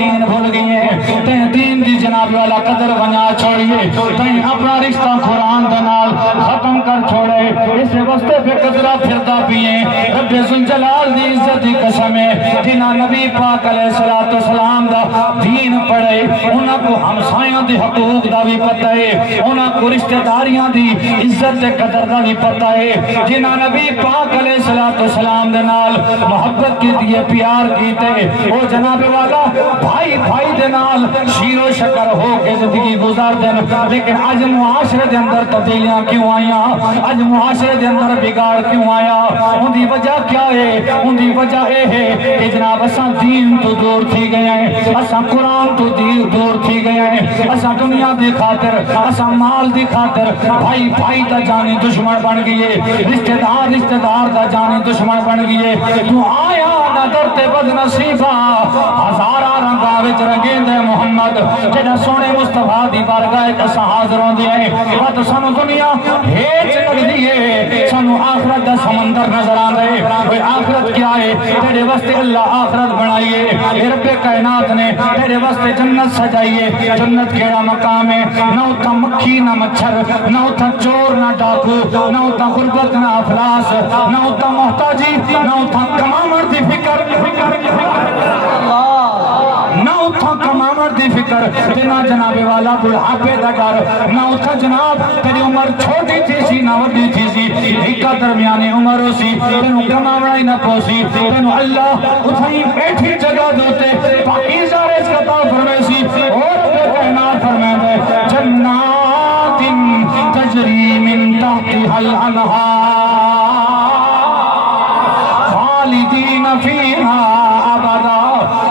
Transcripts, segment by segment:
دین بھول گئے تین دین دی جناب والا قدر بنا چھوڑیے تین اپنا رشتہ قرآن دنال ختم کر چھوڑے اس واسطے پہ قدرہ پھردا پیئے رب ذوالجلال دی عزت دی قسم ہے جنہاں نبی پاک علیہ السلام دا دین پڑھے انہاں کو ہمسایوں دی حقوق دا بھی پتہ ہے انہاں کو رشتہ داریاں دی عزت دے قدر دا بھی پتہ ہے جنہاں نبی پاک علیہ السلام دے نال محبت کی دیئے پیار کیتے او جناب والا بھائی بھائی دے نال شیر و شکر ہو کے زندگی گزار دیں لیکن آج معاشرے دے اندر تبدیلیاں کیوں آئیاں آج معاشرے دے اندر بگاڑ کیوں آیا ان دی وجہ کیا ہے ان دی وجہ ہے کہ جناب اساں دین تو دور تھی گئے ہیں اساں قرآن تو دور تھی گئے ہیں اساں دنیا دی خاطر اساں مال دی خاطر بھائی بھائی دا جانی دشمن بن گئے رشتہ دار دا جانی دشمن بن گئے تو آیا نظر تے بد نصیبہ ہزارہ رنگا وچ رنگین دے محمد جڑا سونے مصطفیٰ دی بارگاہ اساں حاضر ہوندے ہیں بات سانو دنیا ہیچ لگدی ہے سانو آخرت دا سمندر نظر آندے وہ آخرت کیا ہے تیرے واسطے اللہ آخرت بنائیے رب کائنات نے تیرے واسطے جنت سجائیے جنت کیڑا مقام ہے نہ اتھا مکھی نہ مچھر نہ اتھا چور نہ ڈاکو نہ اتھا غربت نہ افلاس نہ اتھا محتاجی نہ اتھا کمامر دی فکر نہ اتھا کمامر دی فکر نہ جناب والا بڑھاپے دا ڈر نہ اتھا جناب تیری عمر چھوٹی تھی سی نہ وڈی تھی سی ایکا درمیانے عمر ہو سی تینو کمامر ہی نہ پوسی تینو اللہ اتھا ہی بیٹھی جگہ دوتے پاکیزہ رزق عطا فرمائے سی اور بے کائنات فرمائے دے جنات تجری من تحتها الانہار خالدین فیہا ابدا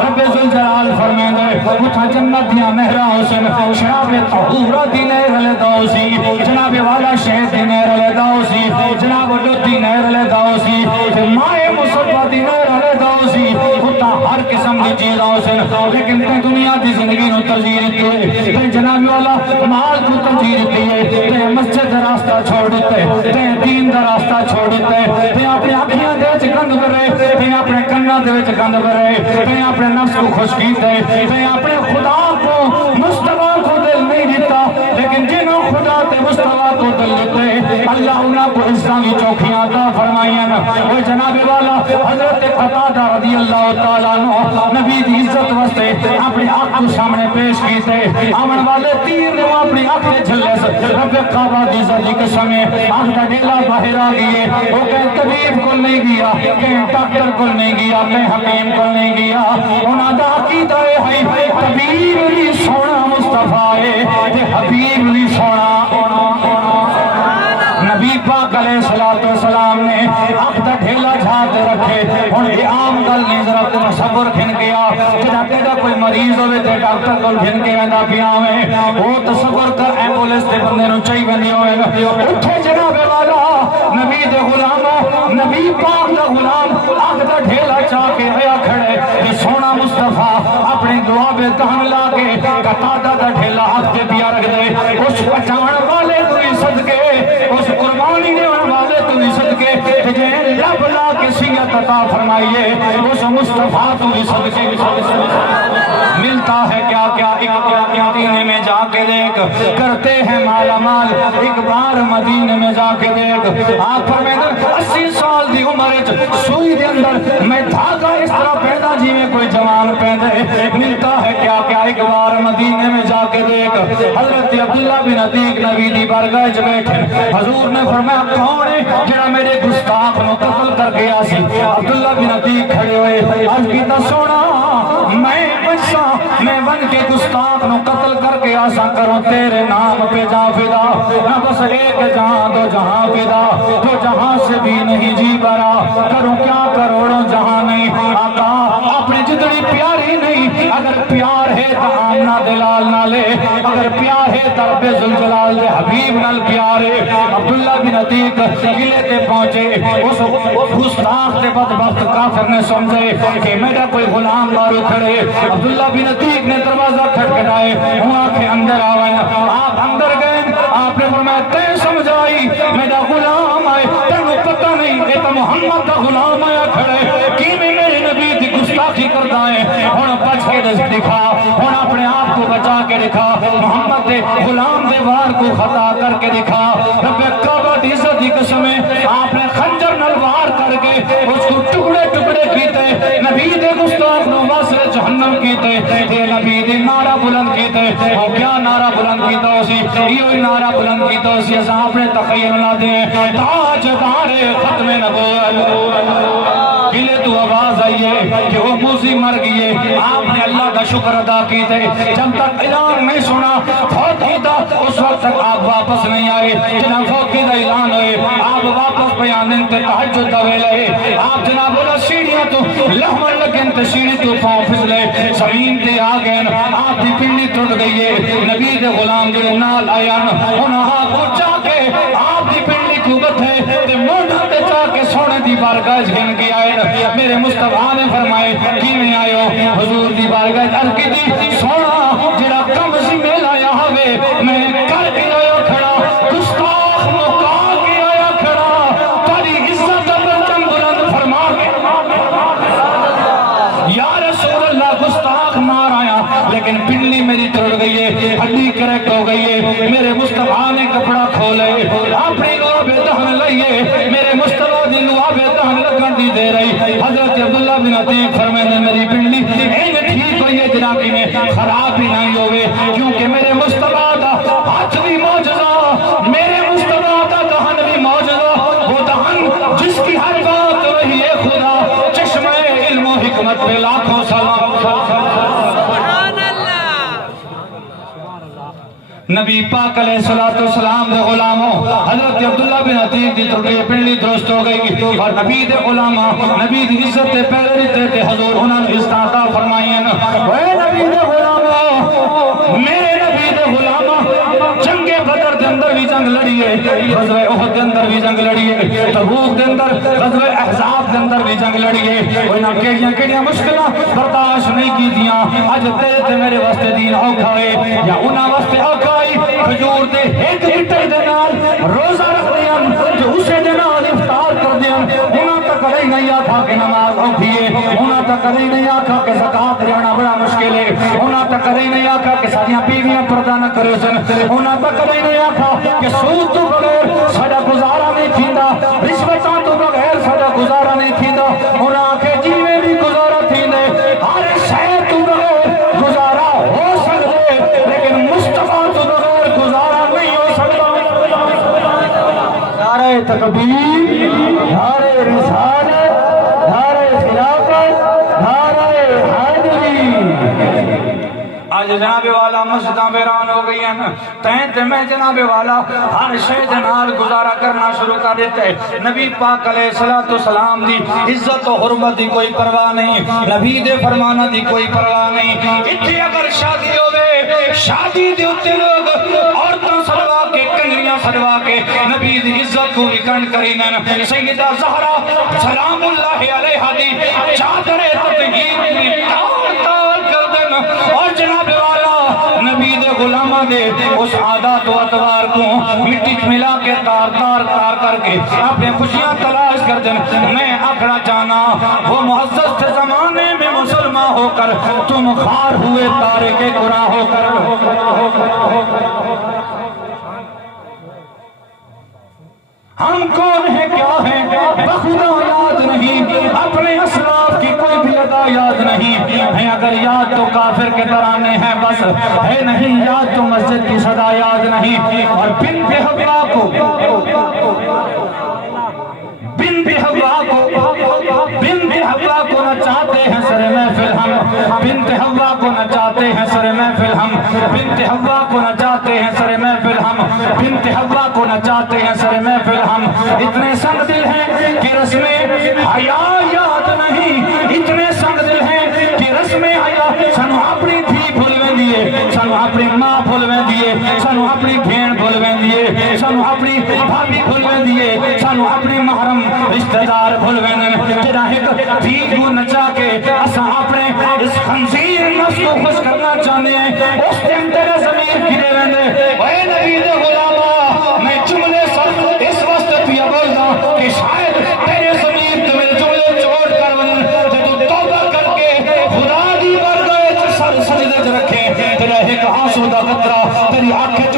رب ذوالجلال فرمائے دے اتھا جنت دیا نہرہ حسن شراب طہورہ دی نہر لے داؤسی جناب والا شہد دی نہر لے داؤسی جناب لدی نہر لے داؤسی مائے مصطفیٰ دی نہر لے داؤسی اتھا ہر قسم دی چیز حسن لیکن تے دنیا دی زندگی نو ترجیح دیتے ہیں تے جناب والا مال کو ترجیح دیتے ہیں تے مسجد دا راستہ چھوڑ دیتے ہیں تے دین دا راستہ چھوڑ دیتے ہیں تے اپنے آنکھیاں دے وچ گند کرے تے اپنے کناں دے وچ گند کرے تے اپنے نفس کو خوش کیتے تے اپنے خدا کو مصطفیٰ کو دل نہیں دیتا لیکن جنہوں خدا تے مصطفیٰ کو دل دیتے اللہ انہاں کو اسلامی چوکھیاں عطا فرمائیں وہ جناب والا حضرت قتادہ رضی اللہ تعالیٰ عنہ نبی دی عزت واسطے اپنی آنکھ کو سامنے پیش کیتے آمن والے تیر نے اپنی آنکھ دے جھلے سے رب کعبہ دی عزت دی قسم ہے آنکھ دا ڈیلا باہر آ گئے وہ کہیں طبیب کو نہیں گیا کہیں ڈاکٹر کو نہیں گیا کہیں حکیم کو نہیں گیا انہاں دا عقیدہ ہے طبیب بھی سونا مصطفیٰ ہے حبیب بھی سونا نبی پاک علیہ السلام نے اپنا ڈھیلا جھاتے رکھے اور یہ عام گل نہیں ذرا تصور کھن گیا جدا کہتا کوئی مریض ہوئے تھے ڈاکٹر کو کھن کے ویندہ پیا ہوئے وہ تصور کر ایمبولنس دے بندے نو چاہی بندی ہوئے اٹھے جناب والا نبی دے غلام نبی پاک دا غلام اپنا ڈھیلا چاہ کے آیا کھڑے کہ سونا مصطفیٰ اپنی دعا بے تہن لا کے قتادہ دا ڈھیلا ہاتھ کے دیا رکھ دے اس بچان والے کوئی صدقے اس قربانی نے والے تو بھی صدقے تجھے لب لا کے سیت عطا فرمائیے اس مصطفیٰ تو بھی صدقے ملتا ہے کیا کیا ایک مدینے میں جا کے دیکھ کرتے ہیں مالا مال ایک بار مدینے میں جا کے دیکھ آپ فرمائے 80 سال دی عمر سوئی دے اندر میں دھاگا اس طرح پیدا جی میں کوئی جوان پیدے ملتا ہے کیا کیا ایک بار مدینے میں جا کے دیکھ حضرت عبداللہ بن عتیق نبی دی بارگاہ وچ بیٹھے حضور نے فرمایا کون ہے جڑا میرے گستاخ نو قتل کر گیا سی عبداللہ بن عتیق کھڑے ہوئے عرض کیتا سونا میں بچا میں بن کے گستاخ نو قتل کر کے آسا کروں تیرے نام پہ جا فدا نہ بس ایک جہاں دو جہاں فدا تو جہاں سے بھی نہیں جی برا کروں کیا کروڑوں جہاں نہیں آقا اپنے جتنی پیاری نہیں اگر پیار ہے تو آمنہ دلال نہ لے اگر پیار ہے تو رب ذوالجلال دے حبیب نال پیار ہے عبداللہ بن عتیق قلعے تے پہنچے اس گستاخ تے بدبخت کافر نے سمجھے کہ میرا کوئی غلام مارو کھڑے عبداللہ بن عتیق نے دروازہ کھٹکھٹائے وہاں کے اندر آوائے آپ اندر گئے آپ نے فرمایا تے سمجھائی میرا غلام آئے تینو پتہ نہیں اے تو محمد کا غلام آیا کھڑے کی میں میرے نبی دی گستاخی کرتا ہے اور پچھے کے رزق دکھا ہن اپنے آپ کو بچا کے دکھا محمد دے غلام دے وار کو خطا کر کے دکھا رب کعبہ دی عزت دی قسم ہے آپ نے خنجر نال وار کر کے اس کو ٹکڑے ٹکڑے کیتے نبی دے گستاخ نو واسطے جہنم کیتے تے نبی دے نعرہ بلند کیتے او کیا نعرہ بلند کیتا اسی ایو نعرہ بلند کیتا اسی اساں اپنے تخیل نہ دے تاجدار ختم نبوت کلے تو آواز آئیے کہ وہ موسی مر گئیے آپ نے اللہ کا شکر ادا کیتے جب تک اعلان نہیں سنا فوت کیتا اس وقت تک آپ واپس نہیں آئے جناب فوت کیتا اعلان ہوئے آپ واپس بیان انتے تحجد دوے لئے آپ جناب بولا سیڑھیاں تو لحمن لگن تے سیڑھی تو پاؤں پھسلے زمین تے آگئن آپ دی پنڈی ٹوٹ گئی ہے نبی دے غلام دے نال آیان انہاں کو چا کے آپ دی پنڈی کو بتھے تے موڑا تے چا کے سونے دی بارگاہ گھن کے آئے میرے مصطفیٰ نے فرمائے کی میں آئے ہو حضور دی بارگاہ ارکی دی سونا جڑا کم سی میں لایا ہوئے میں کر کے آیا کھڑا گستاخ مکا کے آیا کھڑا تاری عزت پرچم بلند فرما کے یا رسول اللہ گستاخ مار آیا لیکن پنڈلی میری توڑ گئی ہے ہڈی کریکٹ ہو گئی ہے میرے مصطفیٰ نے کپڑا کھولے اپنی لعاب دہن لئیے میرے مصطفیٰ دی لعاب دہن لگن دی دے رہی حضرت عبداللہ بن عتیق فرمائے میری پنڈلی این ٹھیک ہوئی ہے جنابی میں خراب بھی نہیں ہوئے کیونکہ میرے مصطفیٰ دا ہاتھ بھی موجزہ میرے مصطفیٰ دا دہن بھی موجزہ وہ دہن جس کی ہر بات رہی ہے خدا چشمہ علم و حکمت پہ لاکھوں سلام نبی پاک علیہ السلام دے غلاموں حضرت عبداللہ بن عتیق دی ترکی پنڈلی درست ہو گئی اور نبی دے غلامہ نبی دی عزت تے پہلے رہتے تھے حضور انہوں نے استعطا فرمائین اے نبی دے غلامہ میرے نبی دے غلامہ جنگ بدر دے اندر بھی جنگ لڑی ہے غزوہ احد دے اندر بھی جنگ لڑی ہے تبوک دے اندر غزوہ احزاب دے اندر بھی جنگ لڑی ہے وہ انہاں کیڑیاں مشکلہ برداشت نہیں کی دیاں آج تے میرے واسطے دین اوکھا ہے یا انہاں واسطے اوکھا حضور دے ایک ہٹے دے نال روزہ رکھ دیاں جو اسے دے نال افطار کر دیاں انہاں تک کدی نہیں آکھا کہ نماز اوکھی ہے انہاں تک کدی نہیں آکھا کہ زکات دینا بڑا مشکل ہے انہاں تک کدی نہیں آکھا کہ ساڈیاں بیویاں پردہ نہ کرے سن انہاں تک کدی نہیں آکھا کہ سود تو بغیر ساڈا گزارا نہیں تھیندا رشوتاں تو بغیر ساڈا گزارا نہیں تھیندا انہاں آکھے جیویں بھی گزارا تھیندے ہر شے تو بغیر گزارا ہو سکدے لیکن مصطفیٰ نعرہ تکبیر نعرہ رسالت نعرہ خلافت نعرہ حیدری آج جناب والا مسجداں بیران ہو گئی ہیں تینتے میں جناب والا ہر شے جنال گزارا کرنا شروع کر دیتے نبی پاک علیہ السلام دی عزت و حرمت دی کوئی پرواہ نہیں نبی دے فرمانا دی کوئی پرواہ نہیں اتھے اگر شادی ہوئے شادی دے اتے لوگ عورتوں سلوا کے کنگریاں سلوا کے نبی دی عزت کو وکن کرینن سیدہ زہرا سلام اللہ علیہ دی چادر تطہیر میں تار کر دن اور جناب والا نبی دے غلامہ دے اس عادات و اتوار کو مٹی ملا کے تار کر کے اپنے خوشیاں تلاش کر دن میں اکڑا جانا وہ معزز تھے زمانے میں مسلمان ہو کر تم خار ہوئے تارے کے گناہ ہو کر ہم کون ہیں کیا ہیں بخدا یاد نہیں اپنے اسلاف کی کوئی بھی ادا یاد نہیں ہے اگر یاد تو کافر کے ترانے ہیں بس ہے نہیں یاد تو مسجد کی صدا یاد نہیں اور بنت حوا کو نچاتے ہیں سر محفل ہم بنت حوا کو نچاتے ہیں سر محفل ہم بنت حوا کو نچاتے ہیں سر محفل ہم بنت حوا کو نچاتے ہیں سر محفل ہم اتنے سنگ دل ہیں کہ رسم حیا یاد نہیں اتنے سنگ دل ہیں کہ رسم حیا سنو اپنی دھی بھولویں دیئے سنو اپنی ماں بھولویں دیئے سنو اپنی بھین بھولویں دیئے سنو اپنی بھابی بھولویں دیئے سنو اپنی محرم رشتہ دار بھولویں جنہ ایک دھی کو نچا کے اساں اپنے اس خنزیر نفس کو خوش کرنا چاہتے ہیں اس دن تیرے ضمیر کی دے ویندے اے نبی دے غلامہ میں جملے سب اس وقت پیا بولنا کہ شاید تیرے ضمیر تمہیں جملے چھوڑ کر ون جب توبہ کر کے خدا دی بارگاہ آنسو دا قطرہ تیری آنکھ